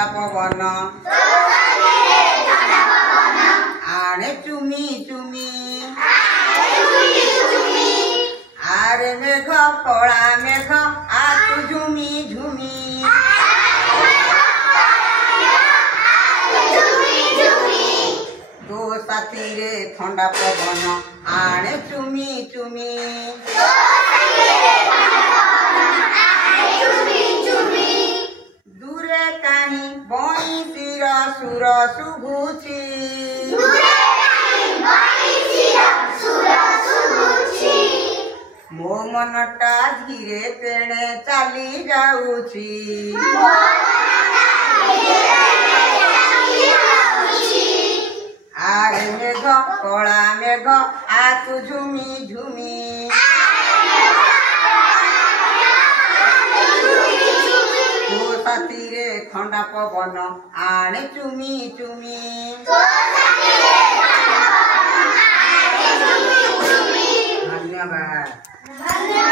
थंडा पवन आणे चुमी चुमी आरे मेघ कला मेघ आतु झुमी झुमी तो साथी रे थंडा पवन आणे चुमी चुमी दूरे कहीं बंशीर सुर शुभुछि मो मनटा धीरे तेणे चली जाऊछि आरे मेघ कला मेघ आतु झुमी झुमी तो साथी रे थंडा पवन आणे चुमी चुमी धन्यवाद।